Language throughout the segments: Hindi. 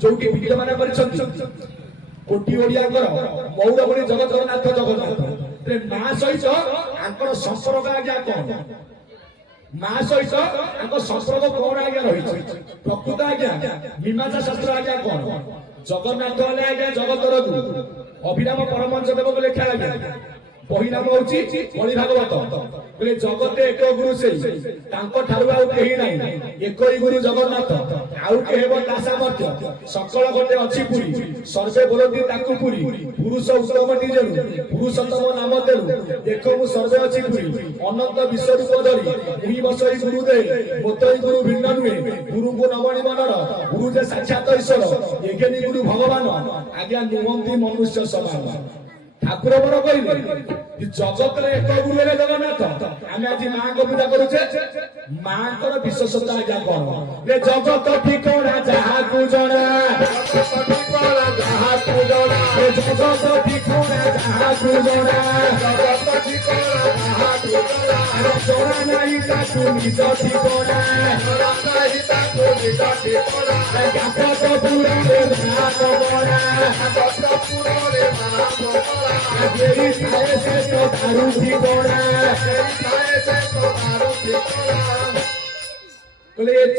जोटी विद्यमान कोटी ओडियाଙ୍କର ମୌରବଣୀ ଜଗତରନାଥ ଜଗନ୍ନାଥ ମା ସହିତ ଆଙ୍କର ସମ୍ପର୍କ ଆଜ୍ଞା କଣ ମା ସହିତ ଆଙ୍କ ସମ୍ପର୍କ କଣ ଆଜ୍ଞା ରହିଛି ପ୍ରକୃତ ଆଜ୍ଞା ମୀମାଂସା ଶାସ୍ତ୍ର ଆଜ୍ଞା କଣ ଜଗନ୍ନାଥ ହେଲେ ଆଜ୍ଞା ଜଗତର ଗୁରୁ ଅଭିରାମ ପରମହଂସ ଦେବଙ୍କ ଲେଖା ଆଜ୍ଞା बही नाम हूँ बड़ी भागवत बोले जगते एक गुरु से ठारू आउ कहीं ना एक ही गुरु जगन्नाथ आउ के सामर्थ्य सकल गोटे अच्छी पुरी सर्वे बोलती पुरी पुरुष उत्तम निजनु पुरुषोत्तम नाम तेणु देख मु सर्वे अच्छी पुरी अनंत विश्वरूप धरी मुहि बसई गुरु दे मोतई गुरु भिन्न नुहे गुरु को नमणी मनर गुरु जे साक्षात ईश्वर एगेनी गुरु भगवान आज्ञा नुहंती मनुष्य समान ठाकुर बर कहले जगत एक गुरु है जगन्नाथ आम आज माँ को पूजा करुचे माँ को विशेषता आज्ञा कौन ये जगत ठिकाना जहाँ को जना जगत ठिकाना जहाँ को जना जरा नहीं ताकू निज ठिकाना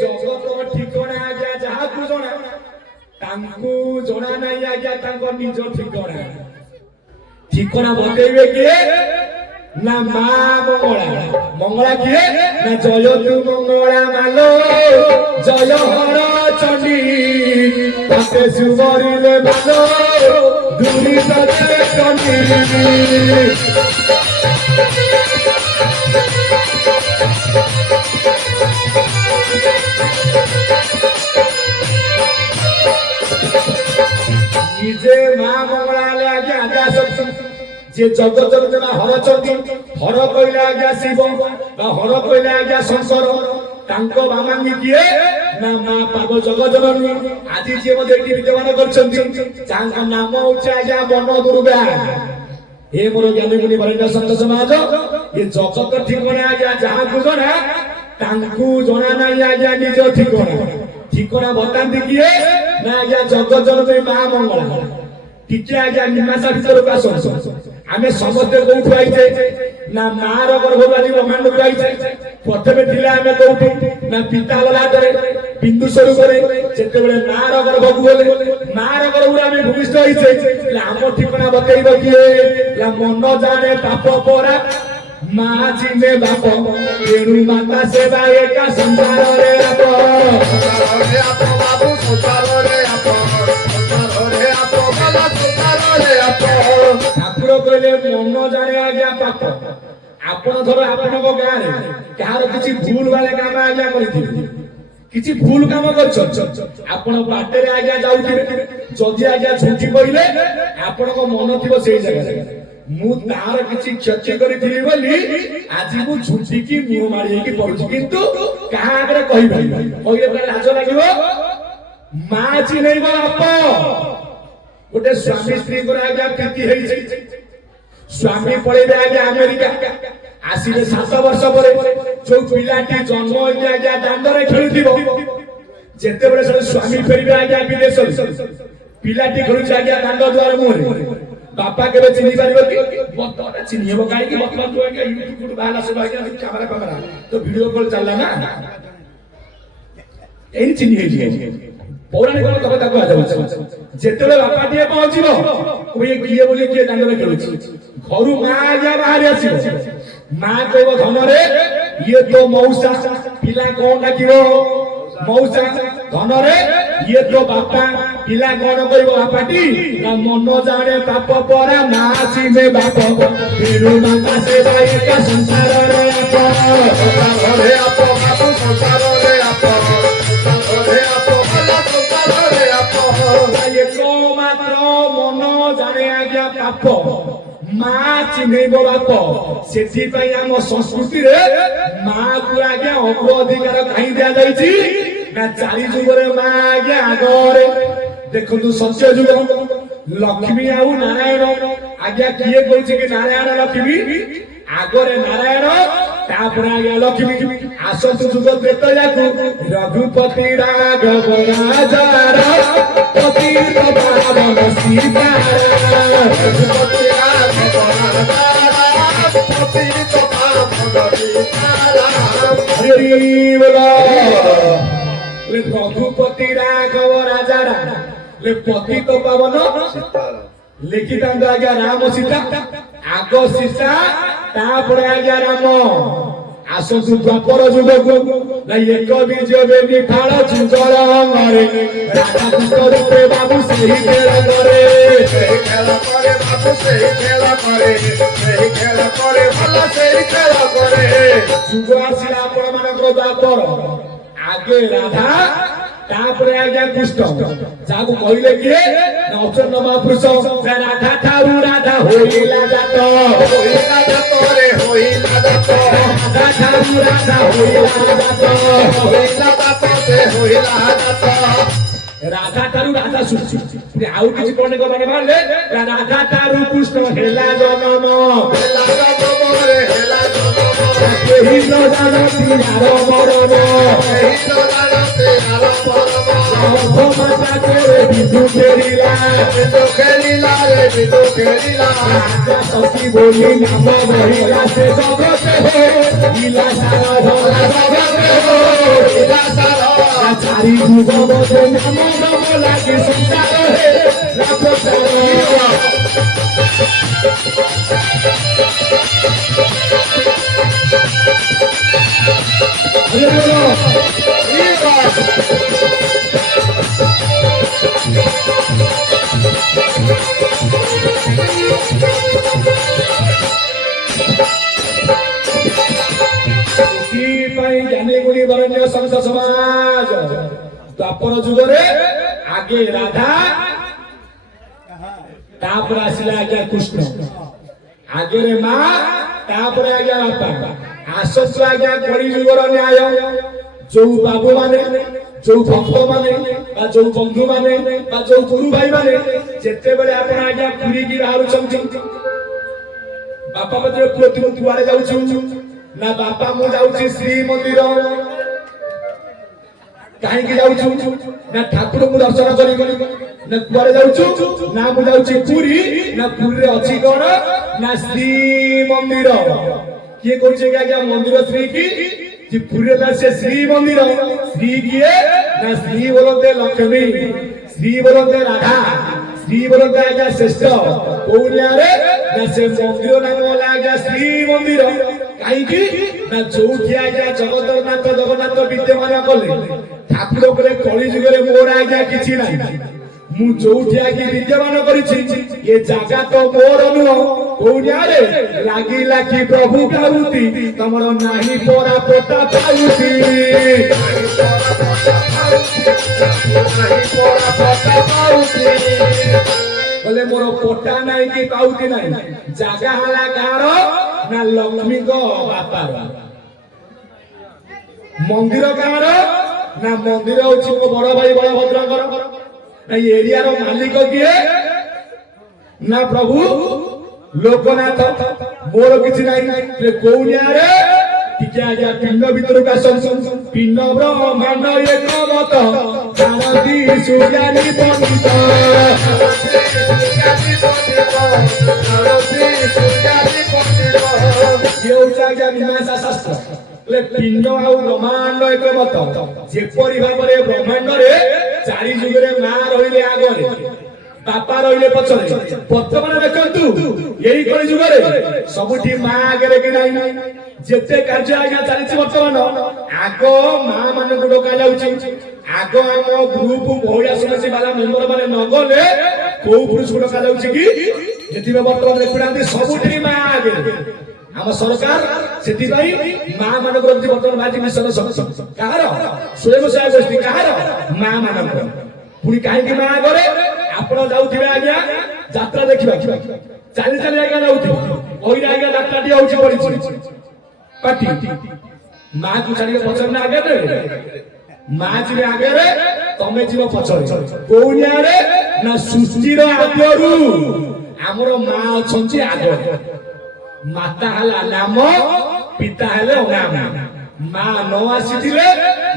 जगत ठिकाना आज्ञा जहाँ को जना जना नहीं आज्ञा निज ठिकाना ठिकाना बतेबे किए ना माँ मंगला मंगला किए ना जय तू मंगला मालो जय हर चंडी ताते सुबरिले मालो दूरी तले चंडी निजे माँ मंगला ले आगे आज्ञा सब जे जगत हर चंडी हर कहले आज्ञा शिव हर कहले आज्ञा शंकर तांको बामांगी किए ना माँ पाव जगत जननी आज जे मते एटी विद्यमान करछंती तांका नाम होचे आज्ञा वन दुर्गा हे मोर ज्ञानी मुनि वरेण्य संत समाज ये जगत ठिकाना आज्ञा जहाँ को जना तांकु जना नाही आज्ञा निज ठिकाना ठिकाना बतांती किए ना आज्ञा जगत जननी माँ मंगला टिके आज्ञा मीमांसा भीतर को आसन आमे समस्त कोठु आइछे ना मार गर्भवादी ब्रह्मांड को आइछे प्रथमे थिले आमे कोठु ना पिता वाला करे बिंदु स्वरूप रे जेते बेले मार गर्भ को बोले मार गर्भ रे आमे भूमिष्ठ आइछे आम ठिकाना बतैबो किए ला मन जाने पाप परा माँ चिने बाप तेणु माता सेवा एका संसार रे आप बाबू संसार रे आप ठाकुर कहले मन जाने आज्ञा पाप आपण धर आपण गाँ रे कहार किसी भूल वाले काम आज्ञा करिथिबे किसी भूल काम करछ आपण बाटे रे आज्ञा जाउथिबे जदि आज्ञा झुंटी पइले आपण को मन थिबो सेही जगह मु तार किसी क्षति करिथिली बोली आज मु झुंटी की मुह मारी की पड़ुछि किंतु कहा आगे कहिबे कहले लाज लागिवो माँ चिन्हैबो आप गोटे स्वामी स्त्री को आज्ञा प्रीति है स्वामी पड़े आज्ञा अमेरिका आसिले 7 वर्ष पर जो पिलाटी जन्म होई आज्ञा दांडरे खेलुथिबो जेते बेले से स्वामी फेरिबे आज्ञा विदेश पिलाटी खेलु आज्ञा दांड द्वार मुहरे बापा केबे चिन्हि पारिबो कि बतरे चिन्हिबो काई कि बतवा तो आज्ञा यूट्यूब बाला सब आज्ञा कैमरा तो वीडियो कॉल चलला ना एही चिन्हि है पौराणिक कथा को आजाउछ जेतेले बापा दिए पहुंचीबो कोई किए बोली किए दांडरे खेलुछि घरु मां आज्ञा बाहर आसीबो मां कहबो धन रे ये तो मौसा पिला कोन लागिबो मौसा धन रे ये तो बापा पिला कोन कहबो बापाटी ना मन जाने पाप परा मां चिने बाप बिरु माता सेवा एका संसार रे आप बाबू संसार रे आप मात्र मन जाने आज्ञा पाप माँ चिन्हैब बाप से आम संस्कृति रे माँ को आज्ञा अग्र अधिकार कहीं दिया जाइछि ना चारि जुग रे माँ आज्ञा आगरे देखु सत्य जुग लक्ष्मी आउ नारायण आज्ञा किए कहछि कि नारायण लक्ष्मी आगरे नारायण तापर आज्ञा लक्ष्मी आसतु जुग त्रेत जाकु रघुपति राघव राजा पति पावन सीता रघुपति राघव राजा पति पावन सीता हरि बोलो रघुपति राघव राजा ले पति तो पावन लिखिता आज्ञा राम सीता आग सीता तापर आज्ञा राम आसतु द्वापर जुग ना एक बीज बेबी फाड़ जुगर अंगरे राधा कृष्ण रूपे बाबू सही खेल करे बाबू सही खेल करे भल सही खेल करे जुग आसिला आपण मानकर द्वापर आगे राधा तापरे आज्ञा कृष्ण जाकु कहिले कि नौचन महापुरुष राधा ठारू राधा होइला जात रे होइला जात राधा ठारू राधा होइला जात होइला जात राधा ठारू राधा सुची आउ किछि कोने को माने मानले राधा ठारू कृष्ण हेला जनम रे हेला जनम केहि न जानती यार मरम केहि न जानती यार माता करे बिदु खेलिला रे बिदु खेलिला सखी बोली नाम बहिला से जगते हो इला सारा भला जगते हो इला सारा चारि जुग बदे नाम नाम लागि संसार हे ज्ञानी गुणी वरण्य संत समाज द्वापर जुगरे आगे राधा तापर आसिला आज्ञा कृष्ण आगे रे मां तापर आज्ञा बापा आसतु आज्ञा कली जुगर न्याय जो बाबू माने जो भक्त माने बा जो बंधु माने बा जो गुरु भाई माने जेते बेले आपण आज्ञा पुरी की बाहर चंती बापा बदरे पुरो तू दुआरे जाउछु ना बापा मु जाउछि श्री मंदिर काहे की जाउछु ना ठाकुर को दर्शन करी ना कुआरे जाउछु ना मु जाउछि पुरी ना पुरी रे अछि कोन ना श्री मंदिर किए कहै आज्ञा मंदिर श्री की जी पुरी ला से श्री मंदिर श्री किए ना श्री बोलते लक्ष्मी श्री बोलते राधा श्री बोलते आज्ञा श्रेष्ठ कोनिया रे ना से मंदिर नाम आज्ञा श्री मंदिर काहे की ना जोठी आज्ञा जगन्नाथ विद्यमान कले ठाकुर करे कली जुगरे मोर आज्ञा किछि नाही मु जोठी आज्ञा विद्यमान करिछि ये जागा तो मोर नुह कोनिया रे लागी लागी प्रभु काउती तमर नाही पोरा पोटा पाउती नाही पोरा पोटा पाउती बोले मोर पोटा नाही की पाउती नाही जागा हला गारो ना लक्ष्मी को बापार मंदिर गारो ना मंदिर होछि मो बड़ भाई बलभद्रकर ना एरिया रो मालिक किए ना प्रभु लोकनाथ मोर किछि नाही कोनिया रे टिके आज्ञा पिंड भीतर का पिंड ब्रह्मांड एक मत जानती सूर्यानी पंडित मीमांसा शास्त्र पिंड आउ ब्रह्मांड एक मत जेपरि भाबरे ब्रह्मांड रे चारि जुगरे मां रहिले आगरे बापा रहिले पछरे वर्तमान देखंतु एही कली जुगरे सबुठी मां आगरे कि नाही जेते कार्य आज्ञा चलिछि वर्तमान आगो मां माने को डका जाउछि आगो हम ग्रुप महिला समिति वाला मेंबर माने न गले को पुरुष को डका जाउछि कि जेति वर्तमान देखुनांती सबुठी मां आगे हम सरकार सेति भाई मां माने को वर्तमान बाजी मिशन कहार स्वयं सहायक गोष्ठी कहार मां माने पुणी कहीं मां आगे आपण जाउथिबे आज्ञा यात्रा देखिबा चाली चाली आज्ञा जाउथिबे ओइ आज्ञा यात्रा टी होउछि पड़िछि पाटी मां को छाड़ी पछर ना आगे रे मां जिबे आगे रे तमे जीव पछर कोनिया रे ना सृष्टि रो आद्यरु हमरो मां अछंती आगे माता हला नाम ପିତା ହେଲେ ଅନାମ ମା ନ ଆସିଥିଲେ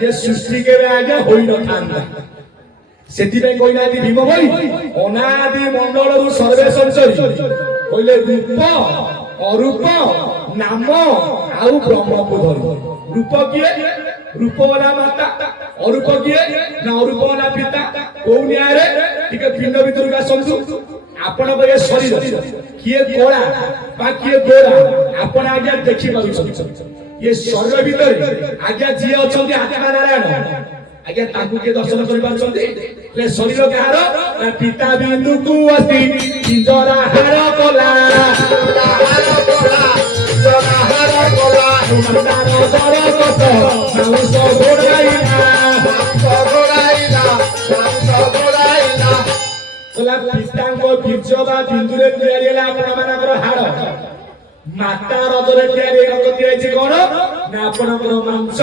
ଏ ସୃଷ୍ଟି କେବେ ଆଜ୍ଞା ହୋଇନଥାନ୍ତା। ସେଥିପାଇଁ କହିନାହାନ୍ତି ଭୀମ ଭାଇ ଅନାଦି ମଣ୍ଡଳରୁ ସର୍ବେ ସଞ୍ଚରୀ କହିଲେ ରୂପ ଅରୂପ ନାମ ଆଉ ବ୍ରହ୍ମକୁ ଧରି। ରୂପ କିଏ? ରୂପ ବାଲା ମାତା। ଅରୂପ କିଏ? ନା ଅରୂପ ବାଲା ପିତା। କୋଉ ନ୍ୟାୟରେ? ଟିକେ ପିଣ୍ଡ ଭିତରକୁ ଆସନ୍ତୁ। ଆପଣଙ୍କ ଏ ଶରୀର କିଏ କଳା ବା କିଏ ଗୋରା ଆପଣ ଆଜ୍ଞା ଦେଖିପାରୁଛନ୍ତି। ଏ ଶରୀର ଭିତରେ ଆଜ୍ଞା ଯିଏ ଅଛନ୍ତି ଆତ୍ମା ନାରାୟଣ ଆଜ୍ଞା ତାଙ୍କୁ କିଏ ଦର୍ଶନ କରିପାରୁଛନ୍ତି? ଶରୀର କାହାର? ପିତା ବିନ୍ଦୁକୁ ଅତି ପିଞ୍ଜରା ହାର କଲା ପିତାଙ୍କ ବୀଜ ବା ବିନ୍ଦୁରେ ତିଆରି ହେଲା ଆପଣମାନଙ୍କର ହାଡ଼। ମାତା ରଜରେ ତିଆରି ହେଇଛି କଣ? ନା ଆପଣଙ୍କର ମାଂସ।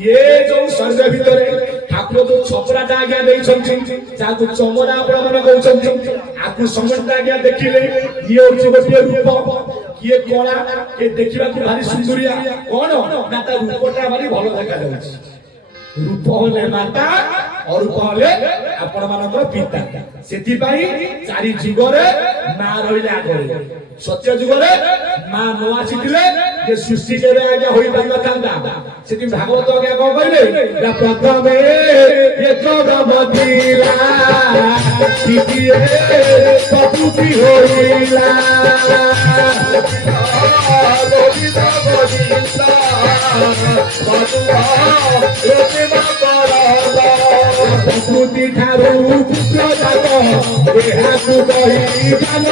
ଇଏ ଯୋଉ ଶରୀର ଭିତରେ ଠାକୁର ଯୋଉ ଛପରାଟା ଆଜ୍ଞା ଦେଇଛନ୍ତି ଯାହାକୁ ଚମଡ଼ା ଆପଣମାନେ କହୁଛନ୍ତି ଆକୁ ସମସ୍ତେ ଆଜ୍ଞା ଦେଖିଲେ ଇଏ ହଉଛି ଗୋଟିଏ ରୂପ। କିଏ କଳା କିଏ ଦେଖିବାକୁ ଭାରି ସୁନ୍ଦରିଆ କଣ? ନା ତା ରୂପଟା ଭାରି ଭଲ ଦେଖାଯାଉଛି। ରୂପ ହେଲେ ମାତା ଅରୂପ ହେଲେ ଆପଣ ମାନଙ୍କର ପିତା। ସେଥିପାଇଁ ଚାରି ଯୁଗରେ ମା ରହିଲେ ଆଗରେ। ସତ୍ୟ ଯୁଗରେ ମା ନ ଆସିଥିଲେ ଯେ ସୃଷ୍ଟି କେବେ ଆଜ୍ଞା ହୋଇପାରିନଥାନ୍ତା। ସେଠି ଭାଗବତ ଆଜ୍ଞା କଣ କହିଲେ? ପ୍ରଥମେ ଏକ ବ୍ରହ୍ମ ଥିଲା ଦ୍ୱିତୀୟ ପ୍ରକୃତି ହୋଇଲା ପ୍ରକୃତି ଠାରୁ ପୁତ୍ର ଜାତ ଏହାକୁ କହି ଜ୍ଞାନ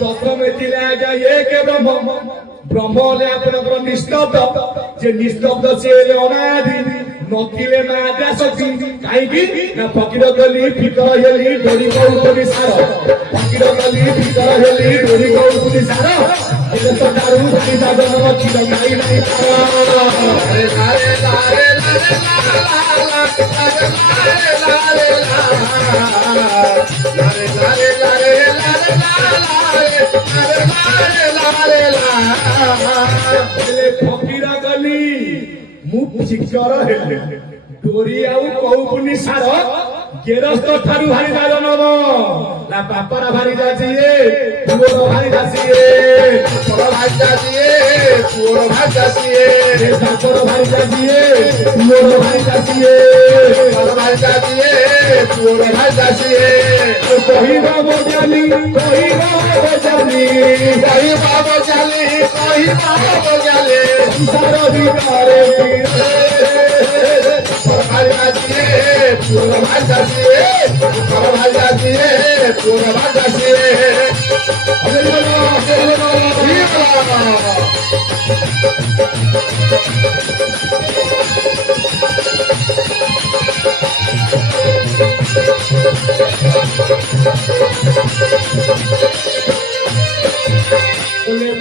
ପ୍ରଥମେ ଥିଲା ଆଜ୍ଞା ଏକ ବ୍ରହ୍ମ। ବ୍ରହ୍ମ ହେଲେ ଆପଣଙ୍କର ନିସ୍ତବ୍ଧ। ଯେ ନିସ୍ତବ୍ଧ ସେ ହେଲେ ଅନାଦି ନଥିଲେ ମା ଆଦ୍ୟା ଶକ୍ତି। କାହିଁକି? ନା ଫକୀର ଗଲି ଫିକର ହେଲି ଡୋରି କହୁଥିଲି ସାର। ଫକୀର ଗଲି ଫିକର ହେଲି ଡୋରି କହୁଥିଲି ସାର। ଏବେ ତ ଦାରୁ ଭାଇ ଦାଦନ କ୍ଷୀର ଗାଈ ନାହିଁ ଫକୀର ଗଲି ମୁଁ ଫିକର ହେଲି ଡୋରି ଆଉ କହୁଥିଲି ସାର। ଗେରସ୍ତ ଠାରୁ ଭାରି ଦାଦନମ ନା ବାପାର ଭାରି ଯାଚିଏ ପୁଅର ଭାରି ଯାଚିଏ ବାପର ଭାରି ଯାଚିଏ ପୁଅର ଭାରି ଯାଚିଏ ବାପର ଭାରି ଯାଚିଏ ପୁଅର ଭାରି ଯାଚିଏ ବାପର ଭାରି ଯାଚିଏ ପୁଅର ଭାରି ଯାଚିଏ କହିବା ବଜାଲି କହିବା ବଜାଲି କହିବା ବଜାଲି କହିବା ବଜାଲି ସଂସାର ଭିତରେ ଭାରି ଯାଚିଏ ପୁଅର ଭାରି ଯାଚିଏ ବାପର ଭାରି ଯାଚିଏ পুরো ভাগাসি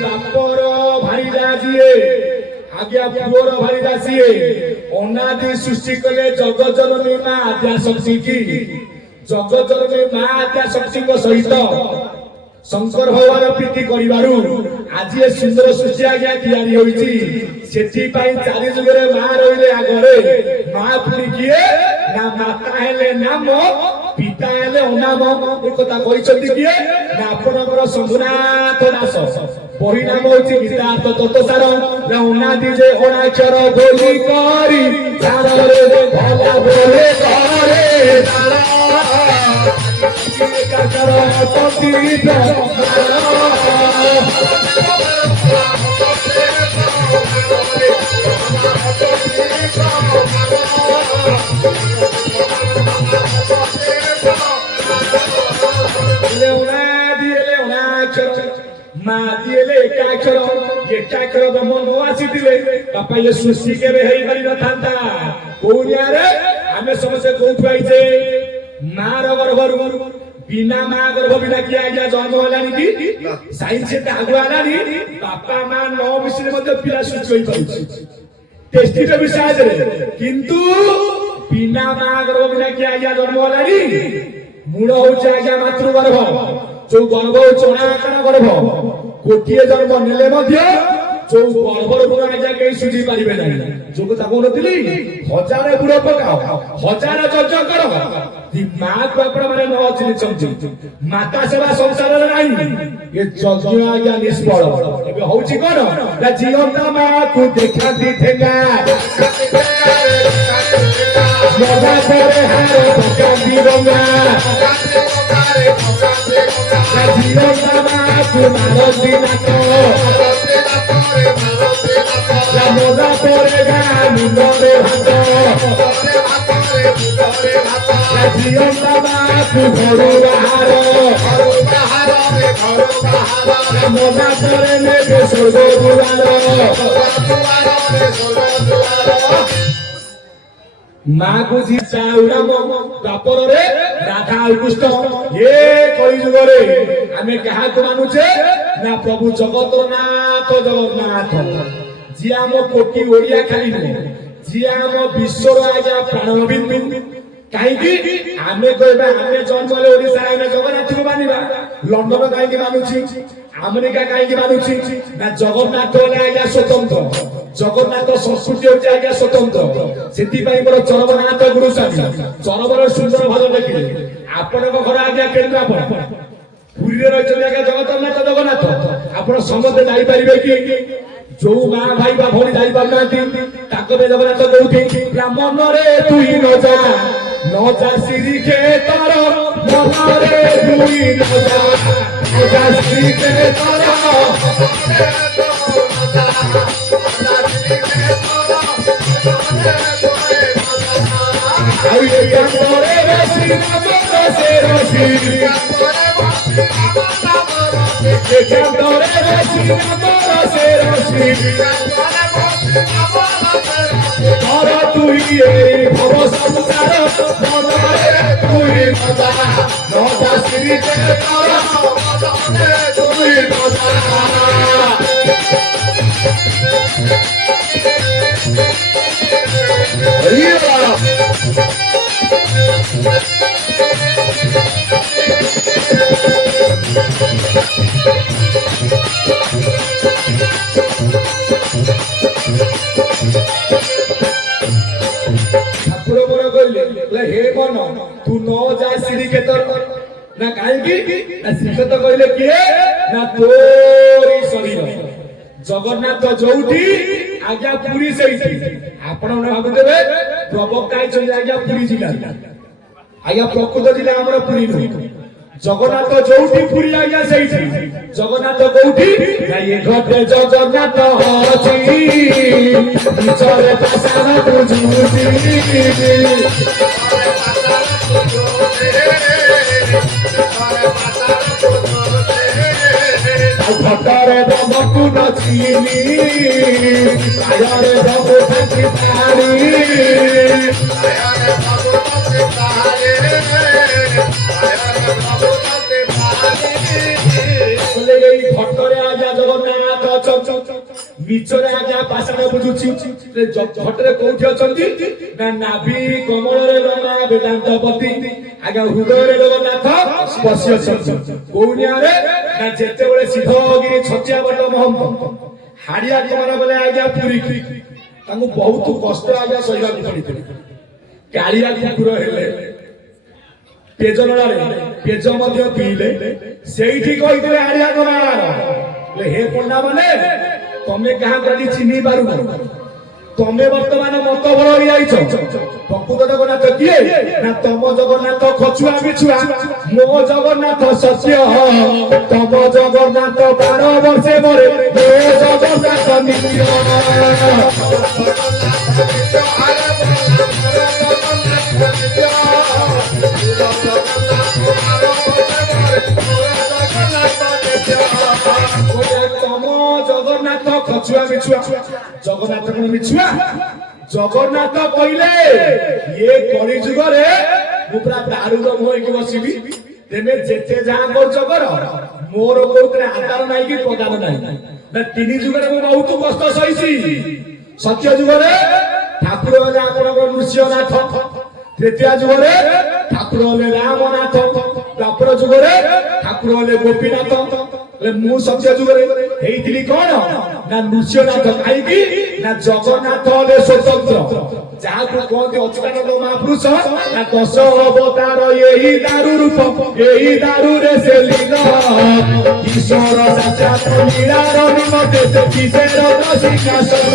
বাপর ভাই রাজিয়ে আজ্ঞা পুরো ভাই রাজিয়ে অনাদি সৃষ্টি কলে জগৎ জননী মা আদ্যা শক্তি কি জগৎ জননী মা আদ্যা শক্তিଙ୍କ ସହିତ শঙ্কর ভগবান প্রীতি করিবারু আজি এ সুন্দর সৃষ্টি আজ্ঞা তিয়ারি হইছি। সেথিপাই চারি যুগরে মা রইলে আগরে। মা পুরি কিয়ে না মাতা হেলে নাম পিতা হেলে অনাম। এ কথা কইছন্তি কিয়ে না আপনাଙ୍କର শম্ভুনাথ দাস। বহি নাম হচ্ছে গীতার্থ তত্ত্বসার। না অনাদি যে অনাক্ষর বলি করি তারে ভলা বলে করে তারা কাকার পতিত মা দিয়েলে একাক্ষর একাক্ষর ব্রহ্ম ନ ଆସିଥିଲେ ବାପା ଏ ସୃଷ୍ଟି କେବେ ହେଇପାରି ନଥାନ୍ତା। କୋଉନିଆରେ ଆମେ ସମସ୍ତେ କୋଉଠୁ ଆଇଛେ? ମାର ଗର୍ଭରୁ। ବିନା ମା ଗର୍ଭ ବିନା କିଏ ଆଜ୍ଞା ଜନ୍ମ ହେଲାଣି କି? ସାଇନ୍ସ ଏତେ ଆଗୁଆ ହେଲାଣି ବାପା ମା ନ ମିଶିଲେ ମଧ୍ୟ ପିଲା ସୃଷ୍ଟି ହୋଇପାରୁଛି ଟେଷ୍ଟିର ବିଷୟରେ। କିନ୍ତୁ ବିନା ମା ଗର୍ଭ ବିନା କିଏ ଆଜ୍ଞା ଜନ୍ମ ହେଲାଣି? मूल हूँ आज्ञा मातृगर्भ जो गर्भ चणाकर गर्भ गोटे जन्म नेले जो गर्भर गुण आज्ञा कहीं सुझी पारे ना जो कथा कहती हजार बुढ़ पकाओ हजार यज्ञ कर माँ को आपण मैंने न चिन्ह माता सेवा संसार नहीं ये यज्ञ आज्ञा निष्फल एबे होउची कोन ना जीवंता माँ को देखा ठेंगा मजा करे हारो पका दीवंगा ना जीवंता माँ को मारो दिना तो la moda corega mundo de hato la jiona ma tu ghoru baharo la moda kore ne de sorgo duaro माँ को जी चाउरा बापर रे राधा उत्कृष्ट ये कई जुग रे आमे कहा को मानुचे ना प्रभु जगन्नाथ जगन्नाथ जी आम कोटी ओडिया खाली नुह जी आम विश्वर आज्ञा प्राणबिंदु कहीं आमे कहबा आमे जन्म ले ओडिसा आइना जगन्नाथ को मानिबा लंडन कहीं मानुची अमेरिका कहीं मानुची ना जगन्नाथ आज्ञा स्वतंत्र जगन्नाथ संस्कृति होची आज्ञा स्वतंत्र सेति पई मोर चरमनाथ गुरु स्वामी चरमर सुंदर भाव देखिले आपन को घर आज्ञा केन्द्रापड़ा पुरी रे रहित आज्ञा जगन्नाथ जगन्नाथ आपण समस्त जाई परिबे कि जो माँ भाई बा भौणी जाई पारनांती ताको बे जगन्नाथ कहउथि ब्राह्मण रे तुई न जा श्री क्षेत्र मन रे तुई न जा श्री क्षेत्र आई कांतरे रसी नमो से रसी कांतरे रसी नमो से रसी और तुई भव संसार मनरे तुई नदा श्री क्षेत्र तुई नदा हे मन तू न जा श्री क्षेत्र ना कहीं ना श्रीक्षेत्र कहले किए ना तोरी शरीर जगन्नाथ जोठी आज्ञा पुरी से आपण भाबुदेवे प्रवक्ता आज्ञा पुरी जिला आज्ञा प्रकृत जिला हमर पुरी नु जगन्नाथ जोठी पुरी आज्ञा से जगन्नाथ कोठी ना ये घटे जगन्नाथ अछि विचारे पासान बुझुची घटारे दमकु नचिनी आयारे दमु फंकी पानी आयारे दमु फंकी पानी आयारे दमु फंकी पानी बोले एई घटरे आजा जगन्नाथ मिचरे आजा पाषाण बुझुची घटरे कोठी अछंती ना नाभि कमलरे ब्रह्मा वेदांतपति आगा हृदय जगन्नाथ स्पर्श अछंती कोनिया रे ना जेते बेले सिद्धगिरी छचिया बट महंत हाड़िया कुमार बोले आज्ञा पुरी तांको बहुत कष्ट आज्ञा सहिबा पड़ितले कालिया कुकुर हेले पेजनडा रे पेज मध्य पीले सेठी कहितले हाड़िया कुमार हे पंडा माने तमे कहा गली चिन्ही पारु तमे वर्तमान मत भर हो जाइछ प्रकृत जगन्नाथ किए ना तम जगन्नाथ खचुआ बिछुआ मो जगन्नाथ सत्य तम जगन्नाथ 12 वर्षे मरे मो जगन्नाथ नित्य जगन्नाथ खचुआ बिछुआ जगन्नाथ को बिछुआ जगन्नाथ कहले ये कली जुग रे मु पूरा दारुद होई कि बसिबी तेमे जेते जा कर जगर मोर कोतरे आधार नाही कि पदार नाही ना तीन जुग रे मु बहुत कष्ट सहिसी सत्य जुग रे ठाकुर राजा आपन नृसिंहनाथ तृतीय जुगरे ठाकुर हले रामनाथ द्वापर जुगरे ठाकुर हले गोपीनाथ मु सत्य जुगरे हेइतिली कोन ना नृसिंहनाथ काईकी ना जगन्नाथ हले स्वतंत्र जाको कहते अच्युतानंद महापुरुष ना 10 अवतार यही दारु रूप यही दारु रे से लीन ईश्वर साक्षात लीलार निमते किसेर सिंहासन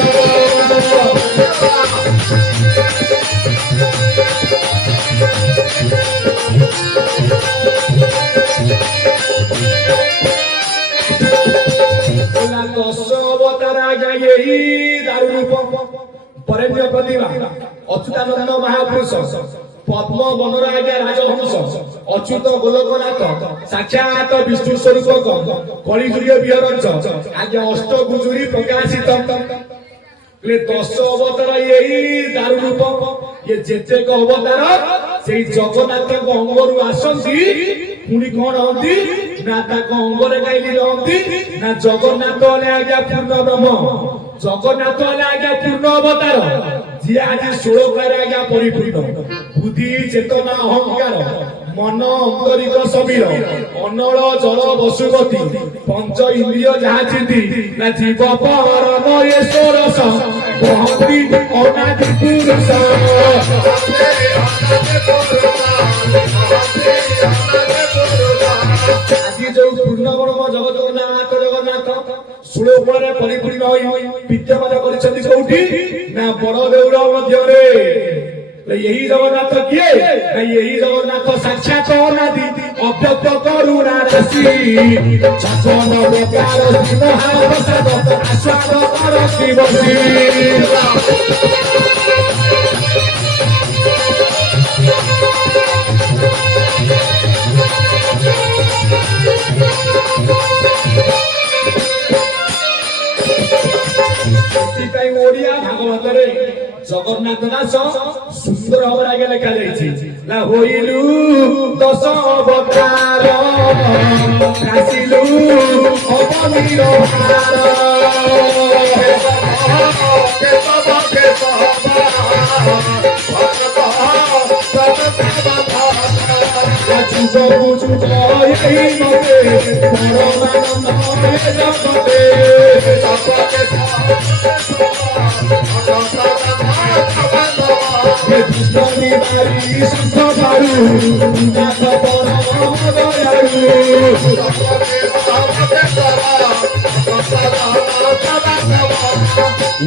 प्रतिभा अच्युतानंद महापुरुष पद्म बनर आज्ञा राजहंस अच्युत गोलकनाथ साक्षात विष्णु स्वरूप कलिजुग विहरंच आज्ञा अष्ट गुजुरी प्रकाशित 10 अवतार यही दारु रूप ये जेते को अवतार से जगन्नाथ को अंगरु आसंती पुणी कौन हंती ना ताको अंगरे गाइली रहंती ना जगन्नाथ ने आज्ञा पूर्ण ब्रह्म जगन्नाथ ने आज्ञा पूर्ण अवतार जी आज 16 आज्ञा परिपूर्ण बुद्धि चेतना अहंकार मन अंतरिक समीर अनल जल वसुमती पंच इंद्रिय जहा चिंती ना जीव परम ईश्वर बहती अनादि पुरुष आज जो पूर्ण ब्रह्म जगन्नाथ जगन्नाथ 16 परिपूर्ण विद्यमान करिसथि कोठी ना बड़ देउर मध्यरे यही जगन्नाथ किए यही जगन्नाथ साक्षात अनादि अव्यक्त करुणा राशि छपन प्रकार महाप्रसाद आस्वाद करती बसी ओडिया भागवत जगन्नाथ दास सुंदर भाव आगे लिखा ना होइलु 10 अवतार नासिलु अवनीर भार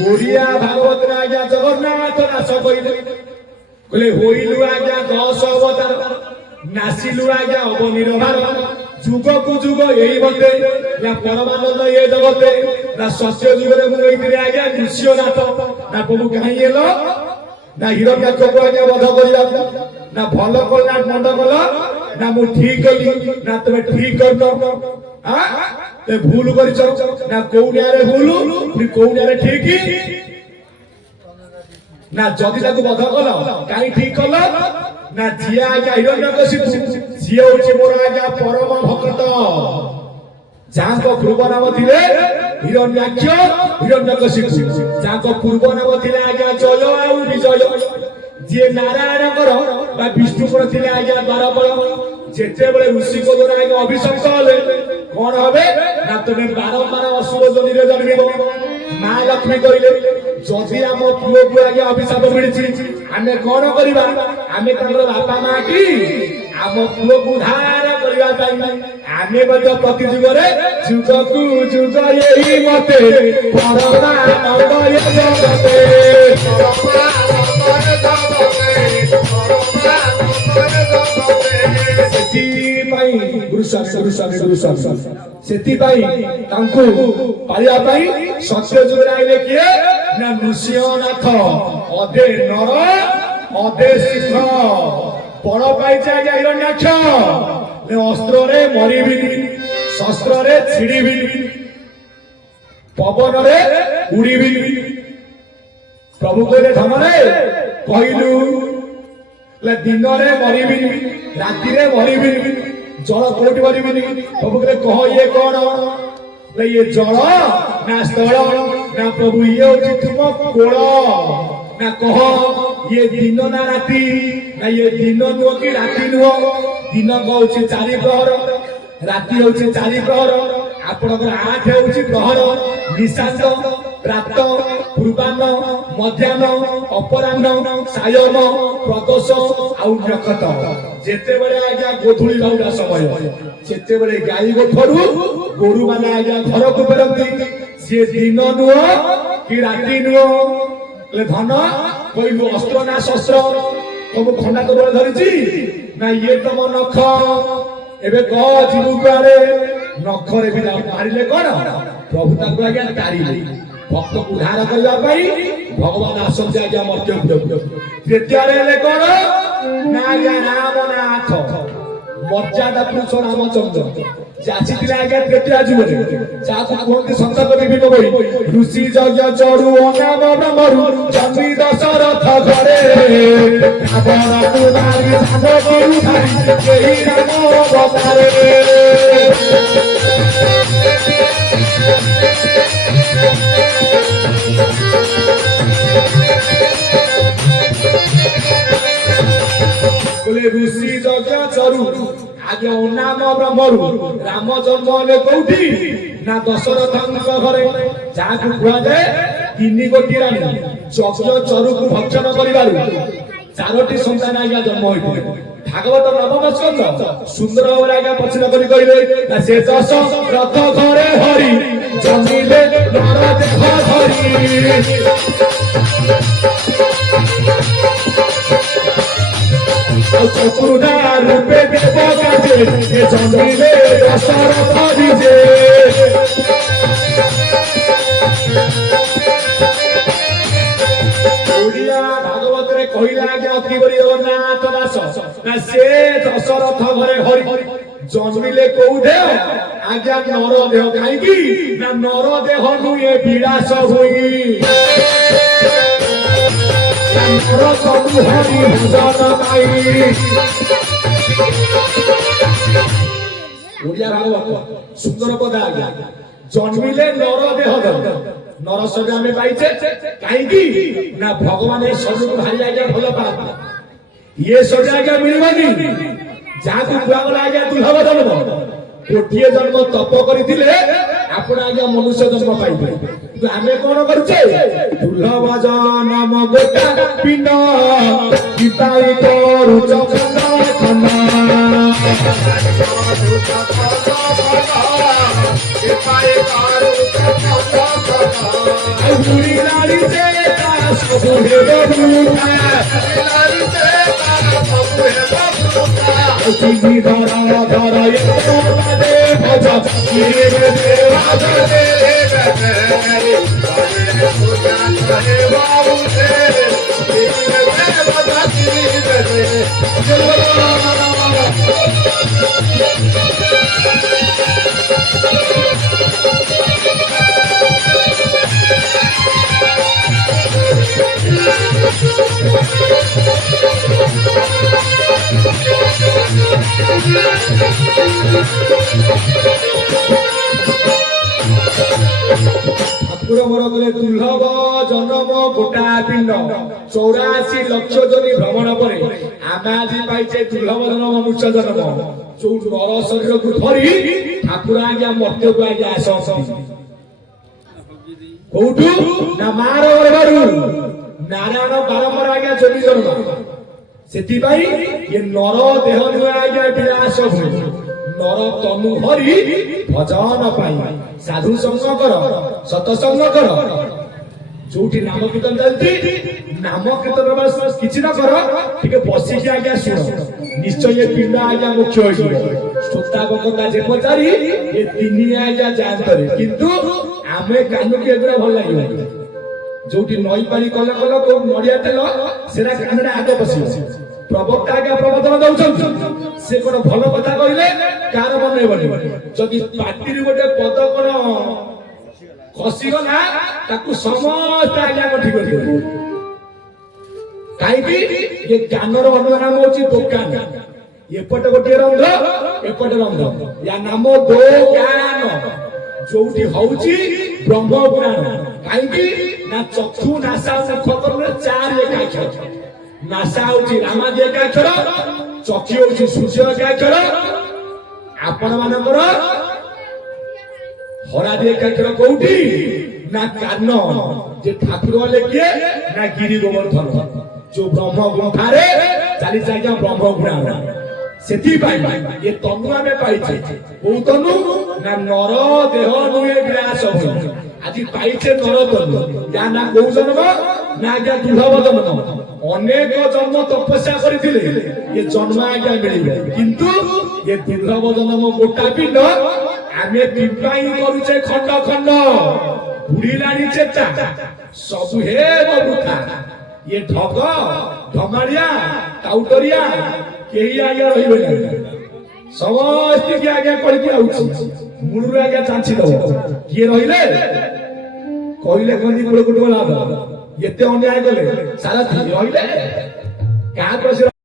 ओडिया भागवत आज्ञा जगन्नाथ दास कहले होइलु आज्ञा 10 अवतार नासिलु आज्ञा अवनीर भार जुग को जुग यही बते ना परमानंद ये जगते ना सत्य जुग रे मु एइतिरे आज्ञा नृसिंहनाथ ना प्रभु काई एलो ना हिरण्यक को आज्ञा वध करिया ना भलो कला मंड कला ना मु ठीक कली ना तमे ठीक करतो हां ते भूल करिछ ना कोउनिया रे भूल पुरी कोउनिया रे ठीक ना जदि ताकू वध कला काई ठीक कला ना जिया आज्ञा हिरण्यकशिपु जिया होछि मोर आज्ञा परम भक्त जाको पूर्व नाम थिले हिरण्याक्ष हिरण्यकशिपु जाको पूर्व नाम थिले आज्ञा जय आ विजय जे नारायण कर बा विष्णु कर थिले आज्ञा द्वारपाल जेते बेले ऋषि को द्वारा आज्ञा अभिषेक हले कोन हबे ना तने बारंबार असुर जनि रे जन्मिबो मां लक्ष्मी कहिले जदि हम पुओ को आज्ञा अभिशाप मिलिछि आमे कोन करिबा आमे तंत्र बापा मां की आम पुओ को उद्धार करिबा ताई आमे बद प्रति जुगरे जुग को जुग यही मते परमानंद ये जगते सत्य जुगरे आइले किए ना नृसिंहनाथ अधे नर अधे सिंह बड़ पाइছে আগে হিরণ্যাক্ষ अस्त्र मरिबिनी शस्त्र छिड़बिनी पवन उड़िबिनी प्रभु कहले धमरे कहलु दिन मरिबिनी राति मरिबिनी जल कोटि मरिबिनी प्रभु कहले कह ये कौन ये जल ना स्थल ना प्रभु ये तुम कोल ना कह ये दिन ना राति ना ये दिन नुह कि राति नुह दिन कहूँ चारि प्रहर राति हूँ चारि प्रहर आपणकर 8 हूँ प्रहर निशांत प्रात पूर्वाह्न मध्याह्न अपराह्न सायन प्रदोष आउ नखत जेते बेले आज्ञा गोधूली बाउला समय जेते बेले गाई गोठरू गोरु माने आज्ञा घर को फेरंती से दिन नुह कि राति नुह धन कहलु अस्त्र ना शस्त्र तुम खंडा तो बड़े धरिची ना ये तुम नख एबे कह जीवु कुआरे नखरे भी मारिले कोन प्रभु ताकू आज्ञा तारिले भक्त को उद्धार करबा पई भगवान आसंते आज्ञा मर्त्य तृतीय रे कोन ना आज्ञा राम नाथ मर्यादा पुरुष रामचंद्र जाचिथिले आज्ञा तृतीय जीवन जाकु कहते संत कवि विभिन्न बही ऋषि यज्ञ चरु नाम ब्रह्मरु जन्मी दशरथ घरे रावण कुमारी साध करू धारी केहि राम अवतारे बोले ऋषि यज्ञ चरु आगे नाम ब्रह्मरु राम जन्म हेले कोठी ना दशरथ घरे जाकु कुआ जाए 3 कोटी रानी यज्ञ चरु को भक्षण करिबारु 4टी संतान आज्ञा जन्म होइथिले भागवत नवम स्कंद सुंदर भाବରେ आज्ञा पछिन करी कहिले ना से दशरथ घरे हरि जन्मिले नर देह धरि चतुर्धा रूपे देव काजे जन्मिले दशरथ विजे ओडिया भागवत रे कहिला आज्ञा अति बड़ी जगन्नाथ दास ना से दशरथ घरे हरि जन्मिले कोउठे आज्ञा नर देह काईकी ना नर देह नु ए विलास होई नर प्रभु हरि भजन गाई ओडिया भागवत सुंदर पदा आज्ञा जन्मिले नर देह नर शरीर आमे पाइछे काईकी ना भगवान ए शरीर को भारी आज्ञा भलो पाता ये शरीर आज्ञा मिलबनी जाकु कुआगला आज्ञा दुर्लभ जन्म कोटिए जन्म तप करिथिले आपण आज्ञा मनुष्य जन्म पाइबे तो आमे कोन करछे दुर्लभ जन्म गोटा पिंड किताई करू चकना खना किताई करू चकना बुरी लाड़ी से सब हे बबूता लाड़ी से सब हे बबूता किनी धरा धरा ये दे भजा गिरे दे राजा दे रे पूजा करे बाबू से गिरे दे भजा गिरे दे ठाकुर मोर बोले दुर्लभ जन्म गोटा पिंड 84 लक्ष जनी भ्रमण परे आमे आज पाइछे दुर्लभ जन्म मनुष्य जन्म जो नर शरीर को धरी ठाकुर आज्ञा मर्त्य को आज्ञा आसंती कोठू ना मार बरबारू नारायण बारंबार आज्ञा जोगी जन्म सेति भाई ये नर देह नु आज्ञा विलास हुए नर तनु हरि भजन पाई साधु संग कर सतसंग कर जोठी नाम कीर्तन चलती नाम कीर्तन बस किछि न कर ठीक बसी के आज्ञा सुन निश्चय ये पिंड आज्ञा मुख्य होई श्रोता बकता जे पचारी ये तिनी आज्ञा जानतरे किंतु आमे कानु के एगरा भल लागियो जोठी नई पानी कला कला को नडिया तेल सेरा कानडा आगे बसी प्रवक्ता आज्ञा प्रवचन दउछन से कोन भल कथा कहिले कार बनेबनी जदि पार्टी गोटे पद कोन खसी गला ताकू समस्त आज्ञा ठीक कर दे काईकी ये ज्ञानर अन्य नाम होची दुकान एपटे गोटे रंध एपटे रंध या नाम दो ज्ञान जोठी होची ब्रह्म ज्ञान काईकी ना चक्षु नासा मुख करले चार एकाक्ष ନାସା ହଉଛି ରାମାଦି ଏକାକ୍ଷର, ଚକ୍ଷୁ ହଉଛି ସୂର୍ଯ୍ୟ ଏକାକ୍ଷର, ଆପଣ ମାନଙ୍କର ହରାଦି ଏକାକ୍ଷର କୋଉଠି ନା କାନ। ଯେ ଠାକୁର ହେଲେ କିଏ ନା ଗିରି ଗୋବର୍ଦ୍ଧନ, ଯୋଉ ବ୍ରହ୍ମ ଗୁମ୍ଫାରେ ଚାଲିଛି ଆଜ୍ଞା ବ୍ରହ୍ମ ପୁରାଣ। ସେଥିପାଇଁ ଏ ତନୁ ଆମେ ପାଇଛେ, କୋଉ ତନୁ ନା ନର ଦେହ ନୁହେଁ ଗ୍ରାସ ଭଳି। ଆଜି ପାଇଛେ ନର ତନୁ, ୟା ନା କୋଉ ଜନ୍ମ ନା ଆଜ୍ଞା ଦୁର୍ଲଭ ଜନ୍ମ। ଅନେକ ଜନ୍ମ ତପସ୍ୟା କରିଥିଲେ ଏ ଜନ୍ମ ଆଜ୍ଞା ମିଳିବ, କିନ୍ତୁ ଏ ଦୁର୍ଲଭ ଜନ୍ମ ଗୋଟା ପିଣ୍ଡ ଆମେ ପିମ୍ପାଇ କରୁଛେ ଖଣ୍ଡ ଖଣ୍ଡ। ବୁଡ଼ିଲାଣି ଚେତା ସବୁ ହେ ବୃଥା। ଇଏ ଠଗ ଢମାଳିଆ ଟାଉଟରିଆ କେହି ଆଜ୍ଞା ରହିବେ ନାହିଁ। ସମସ୍ତିକି ଆଜ୍ଞା କରିକି ଆଉଛି, ମୂଳରୁ ଆଜ୍ଞା ଚାଞ୍ଚି ଦବ। କିଏ ରହିଲେ କହିଲେ କହନ୍ତି ମୂଳ କୁଟୁମ୍ବ ଲାଭ। ଏତେ ଅନ୍ୟାୟ କଲେ ସାରା ରହିଲେ କାହାକୁ